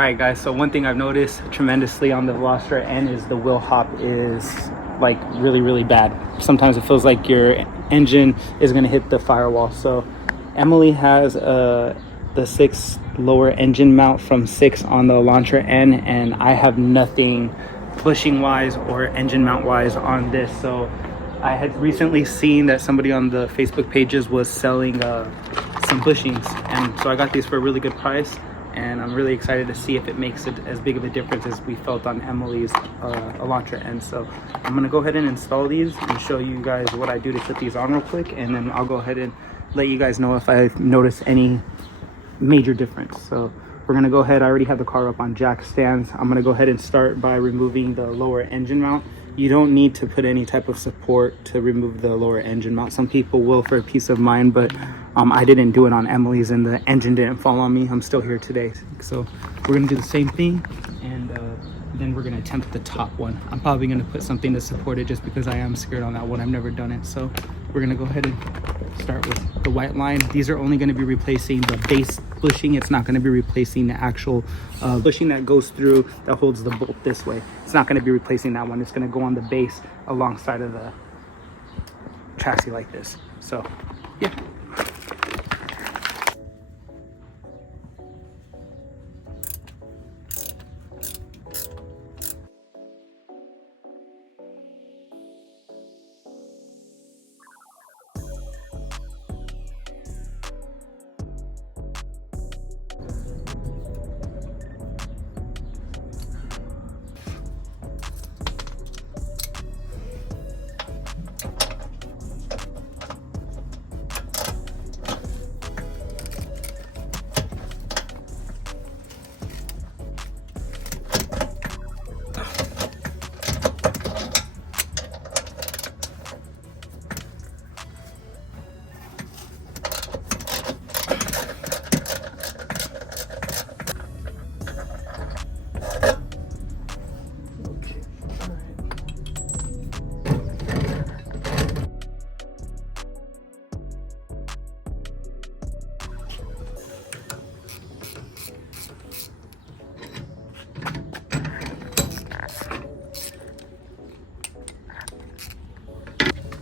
Alright guys, so one thing I've noticed tremendously on the Veloster N is the wheel hop is like really bad. Sometimes it feels like your engine is going to hit the firewall. So Emily has the 6 lower engine mount from 6 on the Elantra N, and I have nothing bushing wise or engine mount wise on this. So I had recently seen that somebody on the Facebook pages was selling some bushings, and so I got these for a really good price, and I'm really excited to see if it makes it as big of a difference as we felt on Emily's Elantra. And so I'm gonna go ahead and install these and show you guys what I do to put these on real quick, and then I'll go ahead and let you guys know if I notice any major difference. So we're gonna go ahead, I already have the car up on jack stands. I'm gonna go ahead and start by removing the lower engine mount. You don't need to put any type of support to remove the lower engine mount. Some people will for peace of mind, but I didn't do it on Emily's and the engine didn't fall on me. I'm still here today. So we're gonna do the same thing, and then we're gonna attempt the top one. I'm probably gonna put something to support it just because I am scared on that one. I've never done it. So we're gonna go ahead and start with the white line. These are only gonna be replacing the base bushing. It's not gonna be replacing the actual bushing that goes through, that holds the bolt this way. It's not gonna be replacing that one. It's gonna go on the base alongside of the chassis like this. So yeah.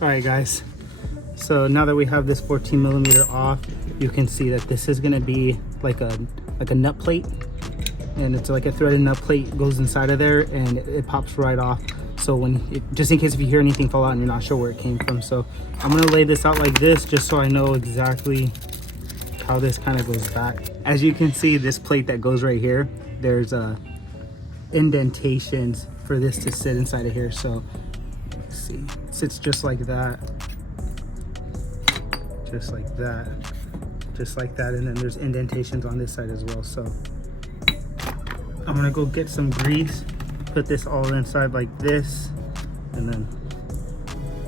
All right guys, so now that we have this 14mm off, you can see that this is going to be like a nut plate, and it's like a threaded nut plate goes inside of there, and it pops right off. So when just in case if you hear anything fall out and you're not sure where it came from. So I'm going to lay this out like this just so I know exactly how this kind of goes back. As you can see, this plate that goes right here, there's indentations for this to sit inside of here. So let's see, it sits just like that, just like that, just like that, and then there's indentations on this side as well. So I'm gonna go get some grease, put this all inside like this, and then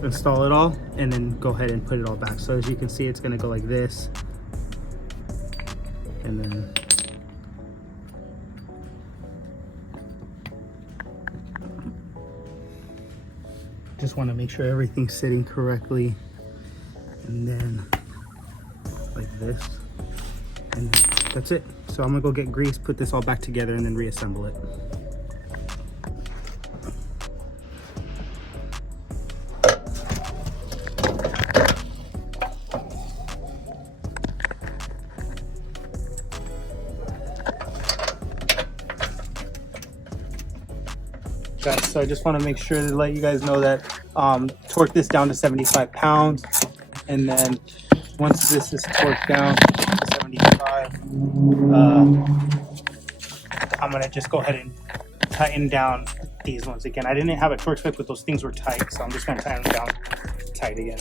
install it all, and then go ahead and put it all back. So as you can see, it's gonna go like this, and then just want to make sure everything's sitting correctly, and then like this, and that's it. So I'm gonna go get grease, put this all back together, and then reassemble it. Guys, so I just want to make sure to let you guys know that torque this down to 75 pounds, and then once this is torqued down to 75, I'm gonna just go ahead and tighten down these ones again. I didn't have a torque spec, but those things were tight, so I'm just gonna tighten them down tight again.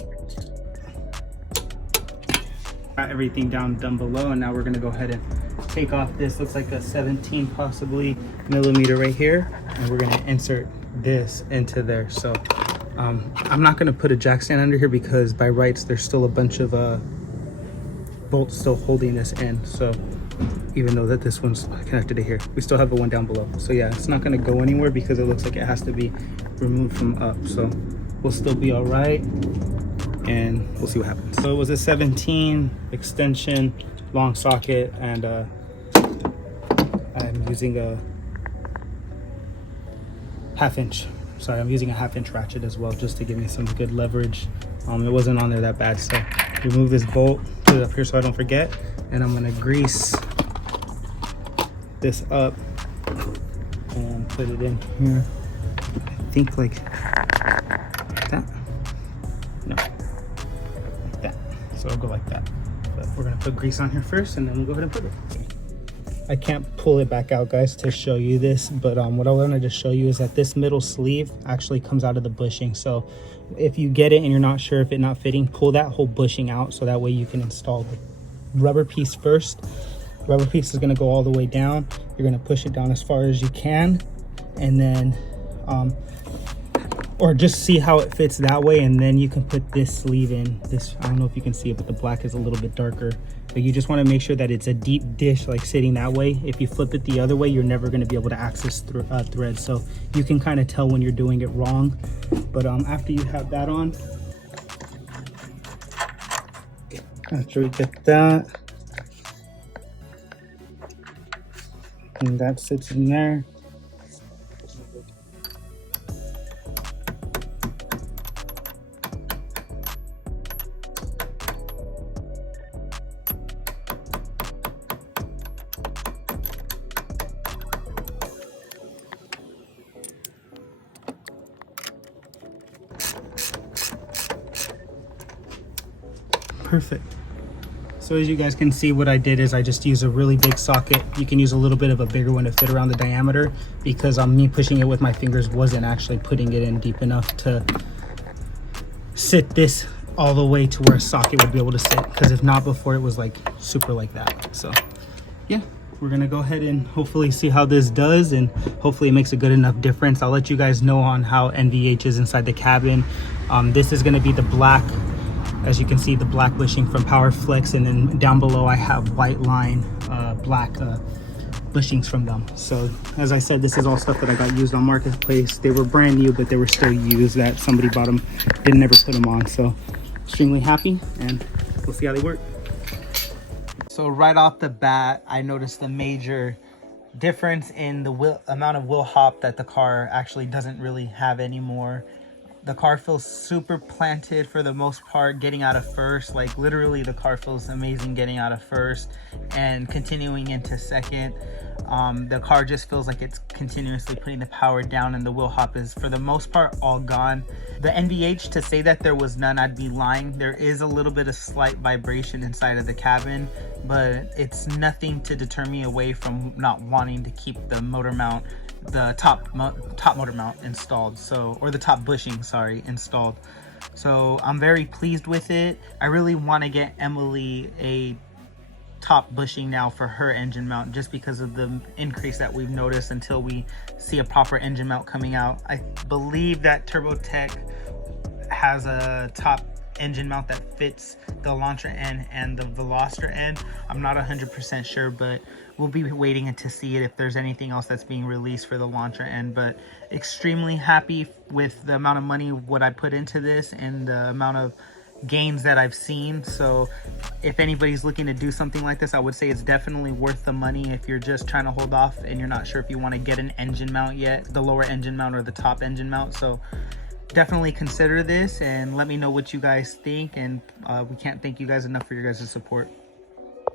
Got everything down below, and now we're gonna go ahead and take off this, looks like a 17 possibly millimeter right here, and we're going to insert this into there. So I'm not going to put a jack stand under here because by rights there's still a bunch of bolts still holding this in. So even though that this one's connected to here, we still have the one down below. So yeah, it's not going to go anywhere because it looks like it has to be removed from up. So we'll still be all right, and we'll see what happens. So it was a 17 extension long socket, and I'm using a half-inch. Sorry, I'm using a half-inch ratchet as well, just to give me some good leverage. It wasn't on there that bad, so remove this bolt, put it up here so I don't forget, and I'm gonna grease this up and put it in here. I think like that. No, like that. So it'll go like that. But we're gonna put grease on here first, and then we'll go ahead and put it. I can't pull it back out, guys, to show you this, but what I wanted to show you is that this middle sleeve actually comes out of the bushing. So if you get it and you're not sure if it's not fitting, pull that whole bushing out so that way you can install the rubber piece first. Rubber piece is going to go all the way down. You're going to push it down as far as you can, and then or just see how it fits that way, and then you can put this sleeve in. This, I don't know if you can see it, but the black is a little bit darker. But you just want to make sure that it's a deep dish, like sitting that way. If you flip it the other way, you're never going to be able to access threads. So you can kind of tell when you're doing it wrong. But after you have that on, after we get that, and that sits in there. Perfect. So as you guys can see, what I did is I just used a really big socket. You can use a little bit of a bigger one to fit around the diameter, because me pushing it with my fingers wasn't actually putting it in deep enough to sit this all the way to where a socket would be able to sit, because if not, before it was like super like that. So yeah, we're gonna go ahead and hopefully see how this does, and hopefully it makes a good enough difference. I'll let you guys know on how NVH is inside the cabin. This is gonna be the black, as you can see, the black bushing from PowerFlex, and then down below I have white line black bushings from them. So as I said, this is all stuff that I got used on Marketplace. They were brand new, but they were still used, that somebody bought them, didn't ever put them on. So extremely happy, and we'll see how they work. So right off the bat, I noticed the major difference in the amount of wheel hop that the car actually doesn't really have anymore. The car feels super planted for the most part, getting out of first. Like literally the car feels amazing getting out of first and continuing into second. The car just feels like it's continuously putting the power down, and the wheel hop is for the most part all gone. The NVH, to say that there was none, I'd be lying. There is a little bit of slight vibration inside of the cabin, but it's nothing to deter me away from not wanting to keep the motor mount, the top motor mount installed, so, or the top bushing, sorry, installed. So I'm very pleased with it. I really want to get Emily a top bushing now for her engine mount, just because of the increase that we've noticed until we see a proper engine mount coming out. I believe that TurboTech has a top engine mount that fits the Elantra end and the Veloster end. I'm not 100% sure, but we'll be waiting to see it if there's anything else that's being released for the Elantra end. But extremely happy with the amount of money what I put into this and the amount of gains that I've seen. So if anybody's looking to do something like this, I would say it's definitely worth the money. If you're just trying to hold off and you're not sure if you want to get an engine mount yet, the lower engine mount or the top engine mount. So definitely consider this and let me know what you guys think. And we can't thank you guys enough for your guys' support.